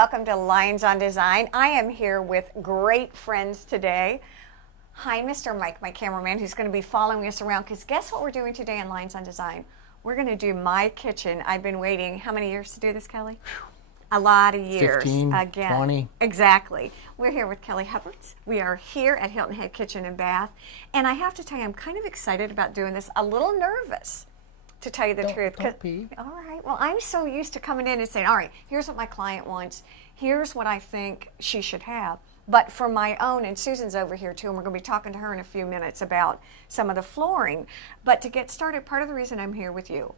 welcome to Lines on Design. I am here with great friends today. Hi, Mr. Mike, my cameraman, who's going to be following us around, because guess what we're doing today in Lines on Design? We're going to do my kitchen. I've been waiting, how many years to do this, Kelly? A lot of years. 15, 20. Exactly. We're here with Kelly Hubbards. We are here at Hilton Head Kitchen and Bath. And I have to tell you, I'm kind of excited about doing this, a little nervous, to tell you the truth. Don't be. All right. Well, I'm so used to coming in and saying, all right, here's what my client wants. Here's what I think she should have. But for my own, and Susan's over here too, and we're going to be talking to her in a few minutes about some of the flooring. But to get started, part of the reason I'm here with you,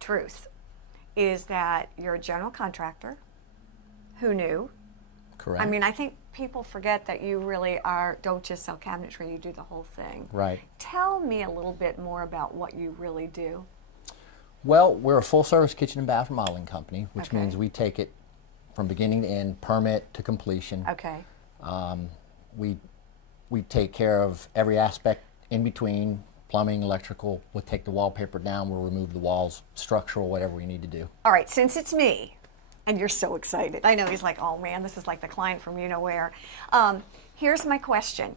truth, is that you're a general contractor. Who knew? Correct. I mean, I think people forget that you really don't just sell cabinetry, you do the whole thing. Right. Tell me a little bit more about what you really do. Well, we're a full-service kitchen and bath remodeling company, which Okay. means we take it from beginning to end, permit to completion. Okay. We take care of every aspect in between, plumbing, electrical. We'll take the wallpaper down, we'll remove the walls, structural, whatever we need to do. All right, since it's me, and you're so excited. I know he's like, oh man, this is like the client from you-know-where. Here's my question.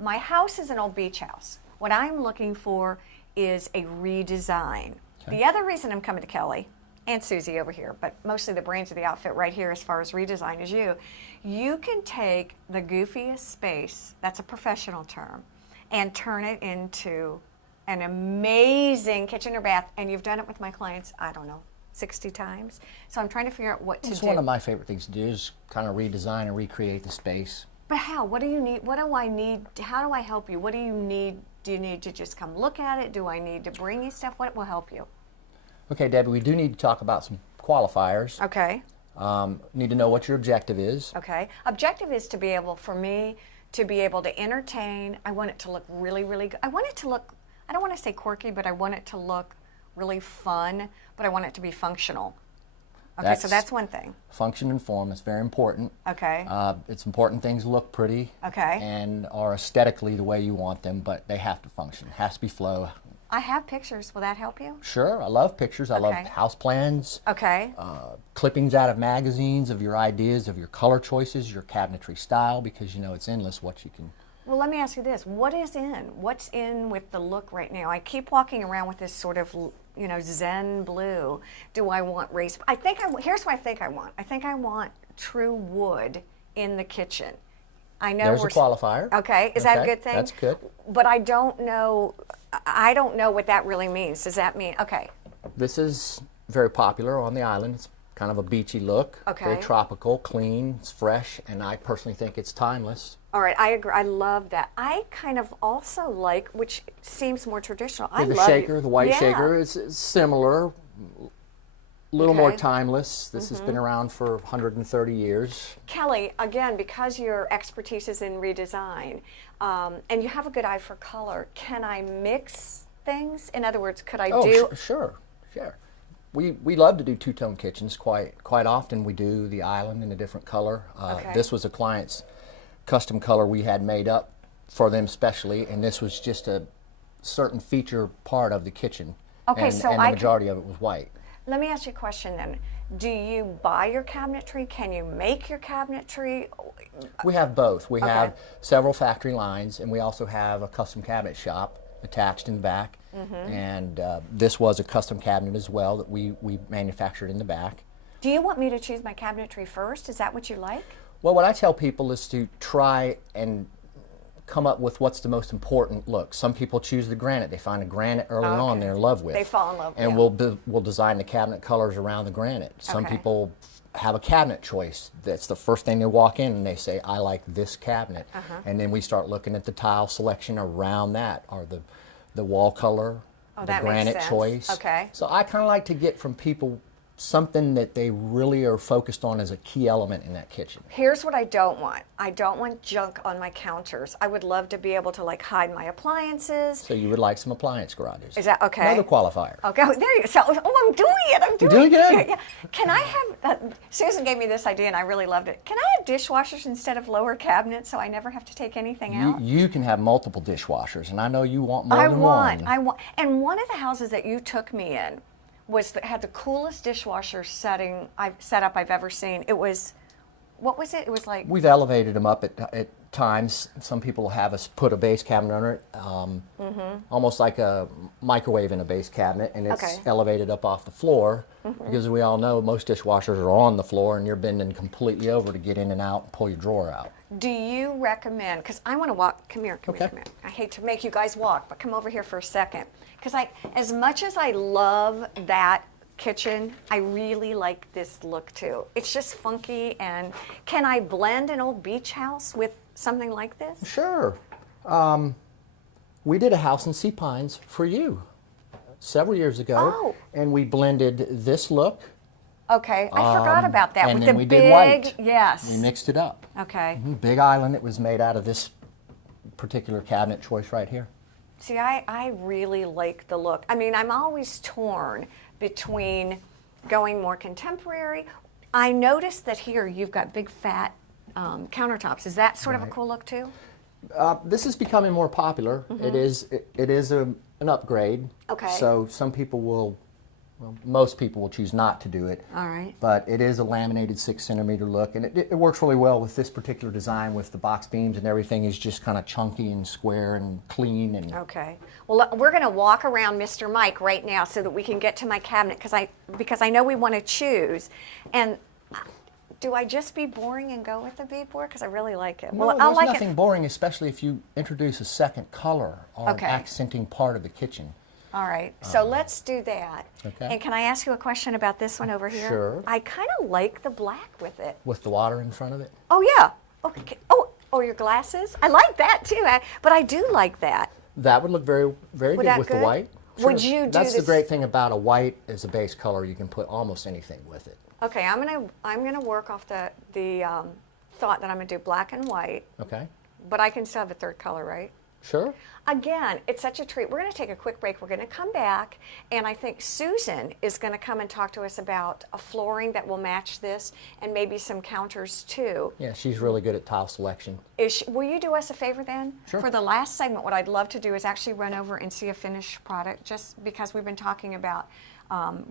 My house is an old beach house. What I'm looking for is a redesign. Okay. The other reason I'm coming to Kelly, and Susie over here, but mostly the brains of the outfit right here as far as redesign is you. You can take the goofiest space, that's a professional term, and turn it into an amazing kitchen or bath, and you've done it with my clients, I don't know, 60 times. So I'm trying to figure out what to do. It's one of my favorite things to do is kind of redesign and recreate the space. But how? What do you need? What do I need? How do I help you? What do you need? Do you need to just come look at it? Do I need to bring you stuff? What will help you? Okay, Debbie, we do need to talk about some qualifiers. Okay. Need to know what your objective is. Okay. Objective is to be able, for me, to be able to entertain. I want it to look really, really good. I want it to look, I don't want to say quirky, but I want it to look really fun, but I want it to be functional. Okay, so that's one thing. Function and form is very important. Okay. It's important things look pretty. Okay. And are aesthetically the way you want them, but they have to function. It has to be flow. I have pictures. Will that help you? Sure, I love pictures. I love house plans. Okay. Clippings out of magazines of your ideas, of your color choices, your cabinetry style, because you know it's endless what you can. Well, let me ask you this. What is in? What's in with the look right now? I keep walking around with this sort of, you know, Zen blue. Do I want race? Here's what I think I want. I think I want true wood in the kitchen. I know There's a qualifier. Okay, is that a good thing? That's good. But I don't know what that really means. Does that mean, okay. This is very popular on the island. It's kind of a beachy look. Okay. Very tropical, clean, it's fresh, and I personally think it's timeless. All right, I agree. I love that. I kind of also like, which seems more traditional. I the love shaker, the white shaker, is similar, a little more timeless. This has been around for 130 years. Kelly, again, because your expertise is in redesign, and you have a good eye for color, can I mix things? In other words, could I do? Sure. We love to do two-tone kitchens. Quite often we do the island in a different color. This was a client's custom color we had made up for them specially, and this was just a certain feature part of the kitchen. Okay, and, so and the majority of it was white. Let me ask you a question then. Do you buy your cabinetry? Can you make your cabinetry? We have both. We have several factory lines, and we also have a custom cabinet shop attached in the back. And this was a custom cabinet as well that we manufactured in the back. Do you want me to choose my cabinetry first? Is that what you like? Well, what I tell people is to try and come up with what's the most important look. Some people choose the granite. They find a granite early on they're in love with. They fall in love with it. And we'll design the cabinet colors around the granite. Some people have a cabinet choice. That's the first thing they walk in and they say, I like this cabinet. And then we start looking at the tile selection around that, or the wall color, the granite choice. Okay. So I kind of like to get from people something that they really are focused on as a key element in that kitchen. Here's what I don't want. I don't want junk on my counters. I would love to be able to like hide my appliances. So you would like some appliance garages. Is that okay? Another qualifier. Okay, there you go. So, I'm doing it. You're doing good. Yeah. Can I have, Susan gave me this idea and I really loved it. Can I have dishwashers instead of lower cabinets so I never have to take anything out? You can have multiple dishwashers, and I know you want more than one. I want. And one of the houses that you took me in had the coolest dishwasher setup I've ever seen. It was, what was it? It was like, We've elevated them up at times. Some people have us put a base cabinet under it, almost like a microwave in a base cabinet, and it's Okay. elevated up off the floor, because we all know most dishwashers are on the floor and you're bending completely over to get in and out and pull your drawer out. do you recommend, because I want to walk, come here, Okay. come here. I hate to make you guys walk, but come over here for a second. Because as much as I love that kitchen, I really like this look too. It's just funky, and can I blend an old beach house with something like this? Sure. We did a house in Sea Pines for you several years ago, Oh. and we blended this look, Okay, I forgot about that. and with then the we big, did white. yes. We mixed it up. Okay. Big island that was made out of this particular cabinet choice right here. See, I really like the look. I mean, I'm always torn between going more contemporary. I noticed that here you've got big fat countertops. Is that sort of a Right. cool look too? This is becoming more popular. It is an upgrade. Okay. So some people will, well, most people will choose not to do it. All right. But it is a laminated 6 centimeter look, and it works really well with this particular design, with the box beams and everything is just kind of chunky and square and clean. And Okay. Well, we're going to walk around Mr. Mike right now so that we can get to my cabinet because I know we want to choose. And do I just be boring and go with the beadboard? Because I really like it. well, Well, I there's like nothing it. boring, especially if you introduce a second color or Okay. an accenting part of the kitchen. All right. So let's do that. Okay. And can I ask you a question about this one over here? Sure. I kind of like the black with it. With the water in front of it. Oh yeah. Okay. Oh, your glasses? I like that too. But I do like that. That would look very, very Would good that with the good? white. Would you do That's the this- great thing about a white as a base color. You can put almost anything with it. Okay. I'm gonna work off the thought that I'm gonna do black and white, Okay. but I can still have a third color, right? Sure. Again, it's such a treat. We're going to take a quick break. We're going to come back, and I think Susan is going to come and talk to us about a flooring that will match this, and maybe some counters too. Yeah, she's really good at tile selection. Will you do us a favor then? Sure. For the last segment, what I'd love to do is actually run over and see a finished product, just because we've been talking about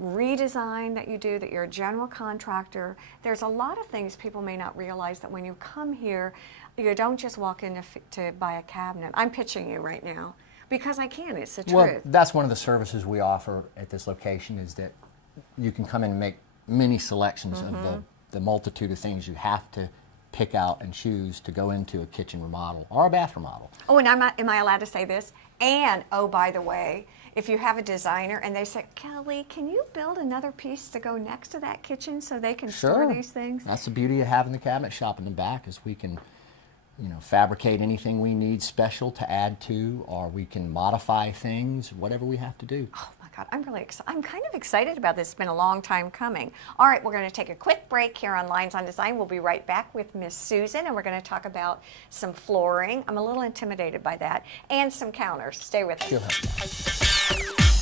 redesign that you do, that you're a general contractor. There's a lot of things people may not realize, that when you come here, you don't just walk in to buy a cabinet. I'm pitching you right now because I can. It's the truth. Well, that's one of the services we offer at this location, is that you can come in and make many selections of the multitude of things you have to pick out and choose to go into a kitchen remodel or a bath remodel. Oh, and am I allowed to say this? And, oh, by the way, if you have a designer and they say, Kelly, can you build another piece to go next to that kitchen so they can store these things? That's the beauty of having the cabinet shop in the back, is we can, fabricate anything we need special to add to, or we can modify things, whatever we have to do. Oh my God, I'm really excited. I'm kind of excited about this. It's been a long time coming. All right, we're going to take a quick break here on Lines on Design. We'll be right back with Miss Susan, and we're going to talk about some flooring. I'm a little intimidated by that, and some counters. Stay with us. She'll help you.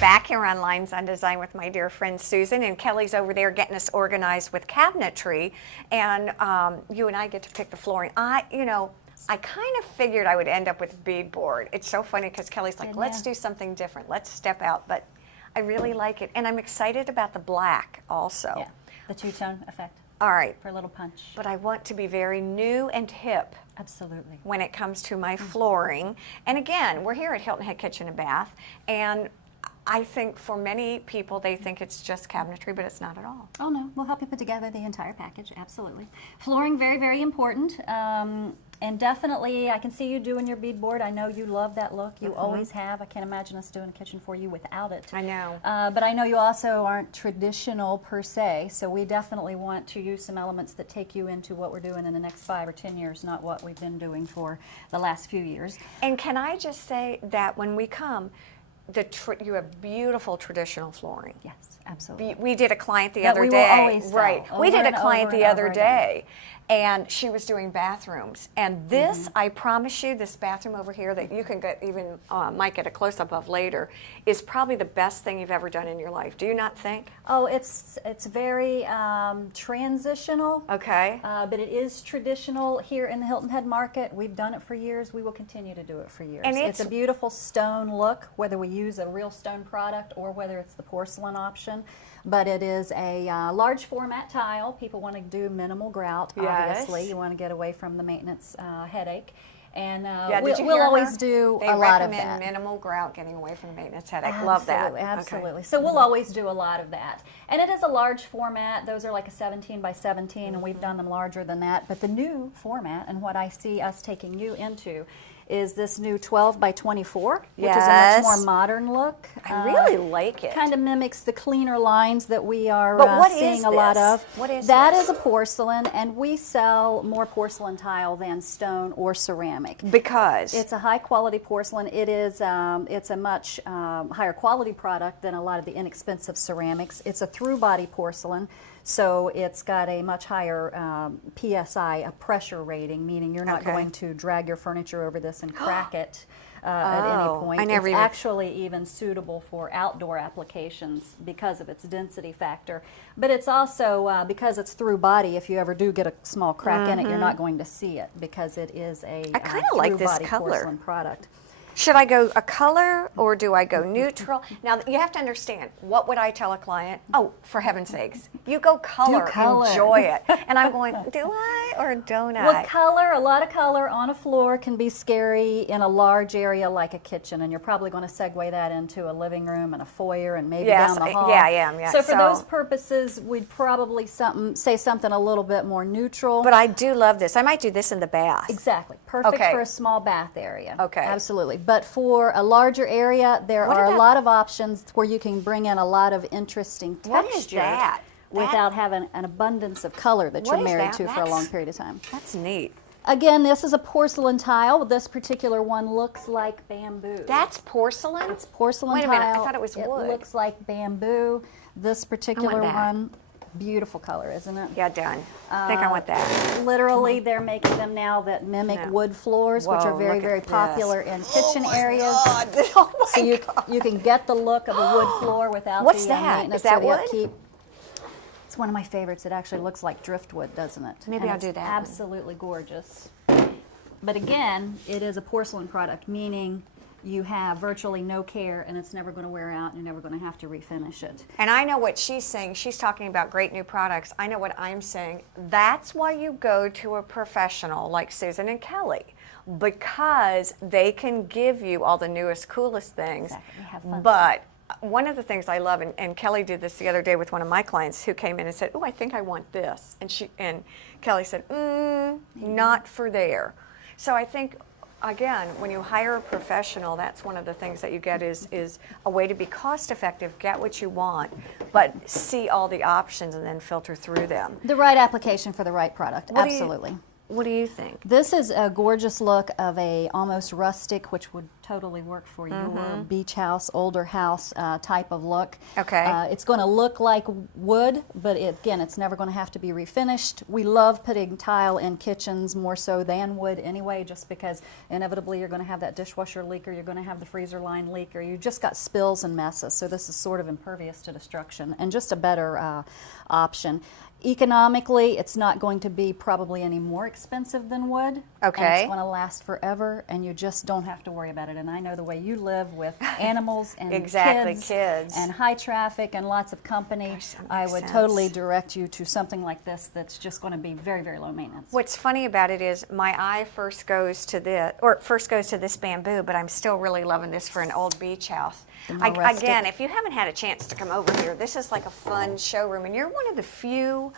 Back here on Lines on Design with my dear friend Susan, and Kelly's over there getting us organized with cabinetry, and you and I get to pick the flooring. I kind of figured I would end up with beadboard. It's so funny because Kelly's like, let's do something different. Let's step out, but I really like it, and I'm excited about the black also. Yeah, the two-tone effect All right, for a little punch. but I want to be very new and hip Absolutely. when it comes to my flooring. And again, we're here at Hilton Head Kitchen and Bath, and I think for many people, they think it's just cabinetry, but it's not at all. Oh no, we'll help you put together the entire package, absolutely. Flooring, very, very important. And definitely, I can see you doing your beadboard. I know you love that look. You always have. I can't imagine us doing a kitchen for you without it. I know. But I know you also aren't traditional per se, so we definitely want to use some elements that take you into what we're doing in the next 5 or 10 years, not what we've been doing for the last few years. And can I just say that when we come, you have beautiful traditional flooring. Yes, absolutely. We did a client the That other we will day. always sell Right. We over did a and client over the and other over day. and she was doing bathrooms. And this, I promise you, this bathroom over here that you can get even, might get a close-up of later, is probably the best thing you've ever done in your life. Do you not think? Oh, it's very transitional. Okay. But it is traditional here in the Hilton Head Market. We've done it for years. We will continue to do it for years. And it's a beautiful stone look, whether we use a real stone product or whether it's the porcelain option. But it is a large format tile. People want to do minimal grout, obviously. You want to get away from the maintenance headache. And we'll always do a lot of that. They recommend minimal grout, getting away from the maintenance headache. Love that. Absolutely. Okay. So we'll always do a lot of that. And it is a large format. Those are like a 17 by 17, and we've done them larger than that. But the new format, and what I see us taking you into, is this new 12 by 24, which is a much more modern look. I really like it. Kind of mimics the cleaner lines that we are seeing a lot of. What is that? this? Is a porcelain, and we sell more porcelain tile than stone or ceramic. Because? It's a high quality porcelain. It is, it's a much higher quality product than a lot of the inexpensive ceramics. It's a through body porcelain. So it's got a much higher PSI, a pressure rating, meaning you're not going to drag your furniture over this and crack it at any point. It's actually even suitable for outdoor applications because of its density factor. But it's also, because it's through body, if you ever do get a small crack in it, you're not going to see it because it is a I kind of like this color. Porcelain product. Should I go a color or do I go neutral? Now, you have to understand, what would I tell a client? Oh, for heaven's sakes, you go color, enjoy it. And I'm going, do I or don't I? Well, color, a lot of color on a floor can be scary in a large area like a kitchen, and you're probably going to segue that into a living room and a foyer and maybe down the hall. Yeah, I am. Yeah. So for those purposes, we'd probably say something a little bit more neutral. But I do love this. I might do this in the bath. Exactly. Perfect for a small bath area. Okay. Absolutely. But for a larger area, there are a lot of options where you can bring in a lot of interesting textures. What is that? Without having an abundance of color that you're married to for a long period of time. That's neat. Again, this is a porcelain tile. This particular one looks like bamboo. That's porcelain? It's porcelain Wait a tile. minute, I thought it was wood. It looks like bamboo. This particular one, beautiful color, isn't it? Yeah, done. I think I want that. Literally, they're making them now that mimic wood floors, which are very, very popular in kitchen areas. Oh my so you can get the look of a wood floor without What's the that? maintenance Is that or the wood? upkeep. It's one of my favorites. It actually looks like driftwood, doesn't it? Maybe I'll do that. Absolutely gorgeous. But again, it is a porcelain product, meaning you have virtually no care and it's never going to wear out and you're never going to have to refinish it. And I know what she's saying. She's talking about great new products. I know what I'm saying. That's why you go to a professional like Susan and Kelly, because they can give you all the newest, coolest things. Exactly. Have fun. But one of the things I love, and Kelly did this the other day with one of my clients who came in and said, oh, I think I want this. And Kelly said, not for there. So I think, again, when you hire a professional, that's one of the things that you get is a way to be cost effective, get what you want, but see all the options and then filter through them. The right application for the right product, absolutely. What do you think? This is a gorgeous look of a almost rustic, which would totally work for your beach house, older house type of look. Okay. It's going to look like wood, but again, it's never going to have to be refinished. We love putting tile in kitchens more so than wood anyway, just because inevitably you're going to have that dishwasher leak, or you're going to have the freezer line leak, or you've just got spills and messes. So this is sort of impervious to destruction and just a better option. Economically, it's not going to be probably any more expensive than wood. Okay. And it's going to last forever, and you just don't have to worry about it. And I know the way you live with animals and kids and high traffic and lots of company, I would totally direct you to something like this that's just going to be very, very low maintenance. What's funny about it is my eye first goes to this bamboo, but I'm still really loving this for an old beach house. Again, if you haven't had a chance to come over here, this is like a fun showroom, and you're one of the few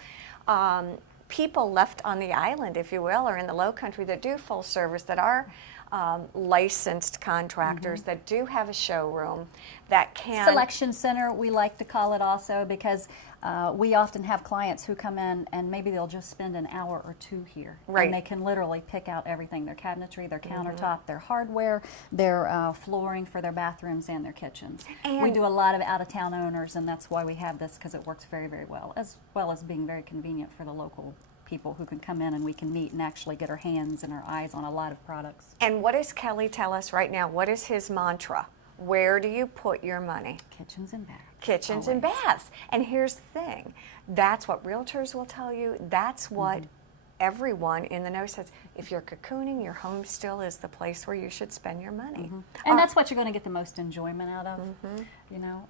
people left on the island, if you will, or in the low country that do full service, that are licensed contractors, that do have a showroom, that can... Selection center, we like to call it also, because we often have clients who come in and maybe they'll just spend an hour or two here. Right. And they can literally pick out everything, their cabinetry, their countertop, their hardware, their flooring for their bathrooms and their kitchens. And we do a lot of out-of-town owners, and that's why we have this, because it works very, very well as being very convenient for the local people who can come in and we can meet and actually get our hands and our eyes on a lot of products. And what does Kelly tell us right now? What is his mantra? Where do you put your money? Kitchens and baths. Kitchens and baths. And here's the thing. That's what realtors will tell you. That's what everyone in the know says. If you're cocooning, your home still is the place where you should spend your money. And that's what you're going to get the most enjoyment out of, you know,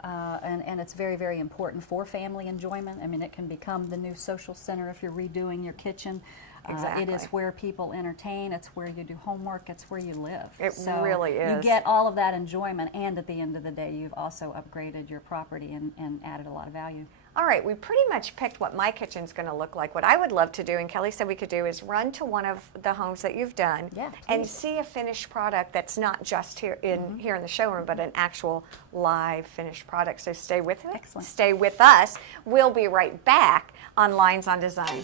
and it's very, very important for family enjoyment. I mean, it can become the new social center if you're redoing your kitchen. Exactly. It is where people entertain, it's where you do homework, it's where you live. It really is. You get all of that enjoyment, and at the end of the day, you've also upgraded your property and added a lot of value. All right, we pretty much picked what my kitchen's going to look like. What I would love to do, and Kelly said we could do, is run to one of the homes that you've done and see a finished product that's not just here in the showroom, but an actual live finished product. So stay with it. Excellent. Stay with us. We'll be right back on Lynes on Design.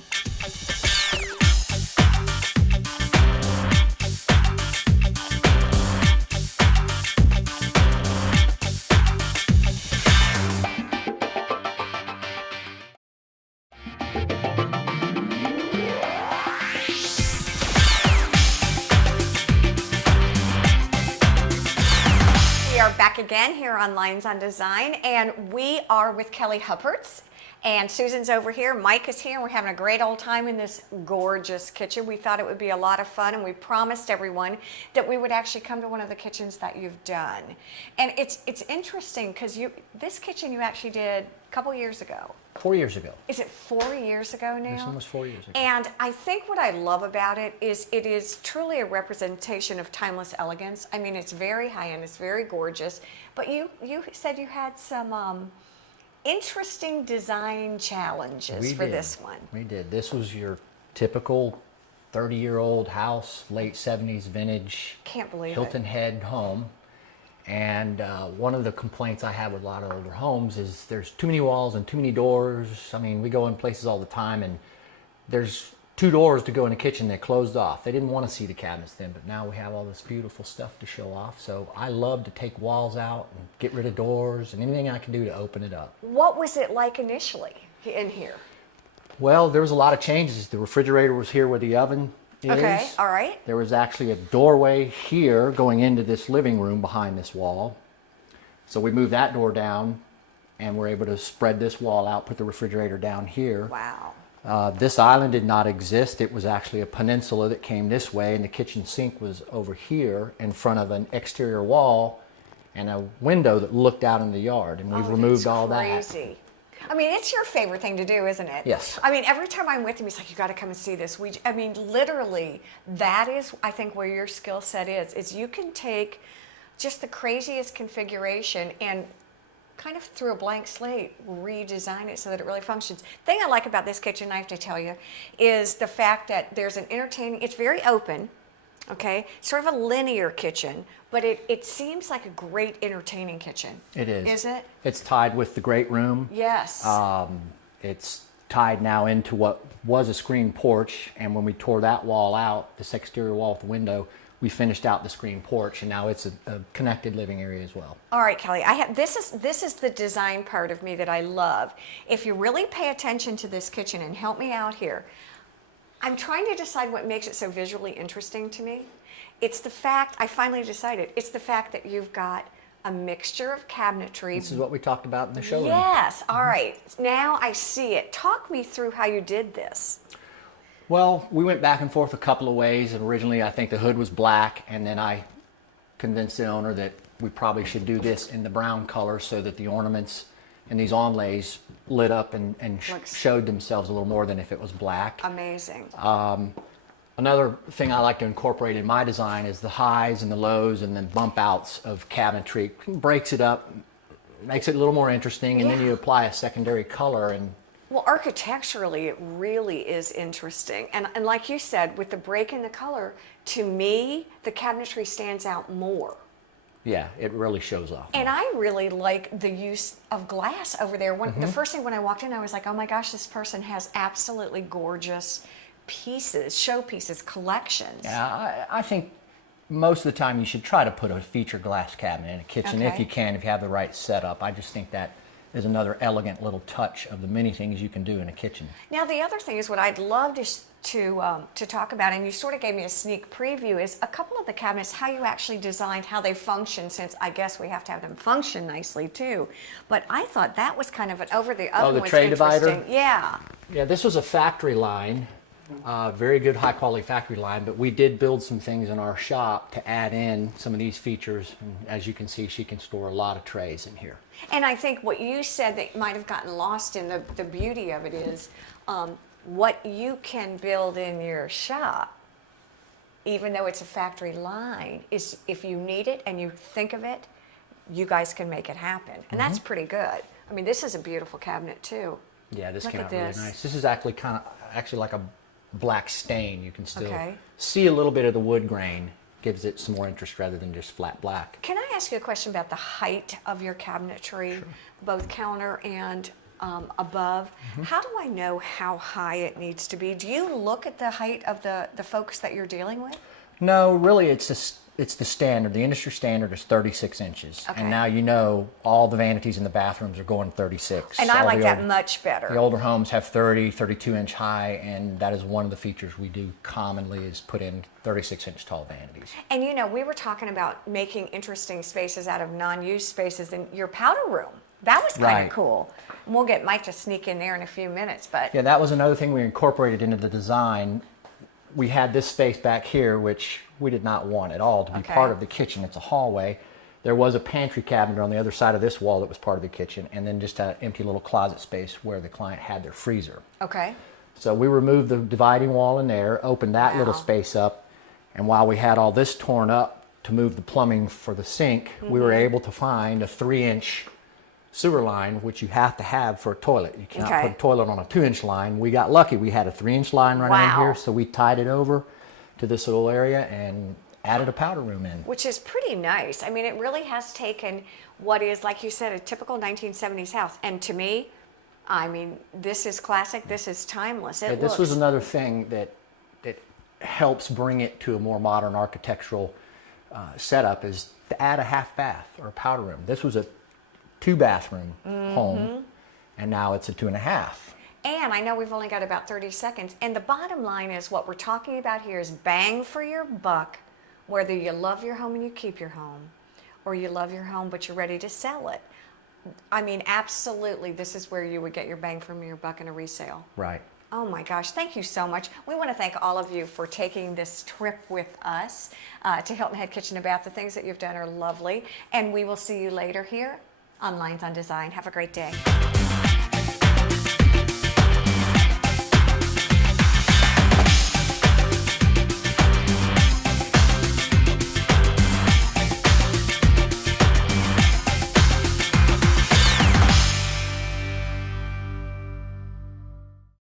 Back again here on Lynes on Design, and we are with Kelly Huppertz, and Susan's over here, Mike is here, and we're having a great old time in this gorgeous kitchen. We thought it would be a lot of fun, and we promised everyone that we would actually come to one of the kitchens that you've done. And it's interesting because this kitchen you actually did a couple years ago. 4 years ago. Is it 4 years ago now? This one was 4 years ago. And I think what I love about it is truly a representation of timeless elegance. I mean, it's very high-end, it's very gorgeous, but you said you had some interesting design challenges for this one. We did. This was your typical 30-year-old house, late 70s vintage. Can't believe Hilton head home. And one of the complaints I have with a lot of older homes is there's too many walls and too many doors. I mean, we go in places all the time and there's 2 doors to go in the kitchen that closed off. They didn't want to see the cabinets then, but now we have all this beautiful stuff to show off. So I love to take walls out and get rid of doors and anything I can do to open it up. What was it like initially in here? Well, there was a lot of changes. The refrigerator was here where the oven is. Okay, all right. There was actually a doorway here going into this living room behind this wall. So we moved that door down and we're able to spread this wall out, put the refrigerator down here. Wow. This island did not exist. It was actually a peninsula that came this way, and the kitchen sink was over here in front of an exterior wall and a window that looked out in the yard, and we've removed all that. Crazy. I mean, it's your favorite thing to do, isn't it? Yes. I mean, every time I'm with him, he's like, you got to come and see this. I mean, literally, that is, I think, where your skill set is you can take just the craziest configuration and kind of through a blank slate, redesign it so that it really functions. The thing I like about this kitchen, I have to tell you, is the fact that there's an entertaining, it's very open, okay? Sort of a linear kitchen, but it seems like a great entertaining kitchen. It is. Is it? It's tied with the great room. Yes. It's tied now into what was a screen porch, and when we tore that wall out, this exterior wall with the window, we finished out the screen porch, and now it's a connected living area as well. All right, Kelly, this is the design part of me that I love. If you really pay attention to this kitchen, and help me out here, I'm trying to decide what makes it so visually interesting to me. It's the fact, I finally decided, it's the fact that you've got a mixture of cabinetry. This is what we talked about in the showroom. Yes, all right. Now I see it. Talk me through how you did this. Well, we went back and forth a couple of ways, and originally I think the hood was black, and then I convinced the owner that we probably should do this in the brown color so that the ornaments and these onlays lit up and showed themselves a little more than if it was black. Amazing. Another thing I like to incorporate in my design is the highs and the lows and then bump outs of cabinetry. Breaks it up, makes it a little more interesting, and then you apply a secondary color. And well, architecturally, it really is interesting. And like you said, with the break in the color, to me, the cabinetry stands out more. Yeah, it really shows off. And I really like the use of glass over there. The first thing when I walked in, I was like, oh my gosh, this person has absolutely gorgeous pieces, showpieces, collections. Yeah, I think most of the time you should try to put a feature glass cabinet in a kitchen if you can, if you have the right setup. I just think that is another elegant little touch of the many things you can do in a kitchen. Now, the other thing is what I'd love to talk about, and you sort of gave me a sneak preview, is a couple of the cabinets, how you actually designed how they function, since I guess we have to have them function nicely too. But I thought that was kind of an over the oven. the was tray interesting. divider? Yeah. Yeah, this was a factory line, very good high quality factory line, but we did build some things in our shop to add in some of these features. And as you can see, she can store a lot of trays in here. And I think what you said that might have gotten lost in the beauty of it is what you can build in your shop, even though it's a factory line, is if you need it and you think of it, you guys can make it happen. And that's pretty good. I mean, this is a beautiful cabinet too. Yeah, this Look came at out really this. nice. This is actually actually like a black stain. You can still Okay. see a little bit of the wood grain. Gives it some more interest rather than just flat black. Can I ask you a question about the height of your cabinetry, both counter and above? How do I know how high it needs to be? Do you look at the height of the folks that you're dealing with? No, really, it's the standard. The industry standard is 36 inches. Okay. And now you know all the vanities in the bathrooms are going 36. And I All like the that old- much better. The older homes have 30, 32 inch high, and that is one of the features we do commonly is put in 36 inch tall vanities. And you know, we were talking about making interesting spaces out of non-used spaces in your powder room. That was kind Right. of cool. And we'll get Mike to sneak in there in a few minutes, but Yeah, that was another thing we incorporated into the design. We had this space back here, which we did not want at all to be Okay. part of the kitchen. It's a hallway. There was a pantry cabinet on the other side of this wall that was part of the kitchen, and then just an empty little closet space where the client had their freezer. okay. So we removed the dividing wall in there, opened that little Wow. space up, and while we had all this torn up to move the plumbing for the sink, we were able to find a 3-inch sewer line, which you have to have for a toilet. You cannot Okay. put a toilet on a 2-inch line. We got lucky. We had a 3-inch line running in Wow. here, so we tied it over to this little area and added a powder room in. Which is pretty nice. I mean, it really has taken what is, like you said, a typical 1970s house. And to me, I mean, this is classic. This is timeless. It This was looks- another thing that helps bring it to a more modern architectural setup is to add a half bath or a powder room. This was a 2-bathroom home, and now it's a 2.5. And I know we've only got about 30 seconds. And the bottom line is what we're talking about here is bang for your buck, whether you love your home and you keep your home, or you love your home but you're ready to sell it. I mean, absolutely, this is where you would get your bang for your buck in a resale. Right. Oh my gosh, thank you so much. We want to thank all of you for taking this trip with us to Hilton Head Kitchen and Bath. The things that you've done are lovely. And we will see you later here on Lines on Design. Have a great day.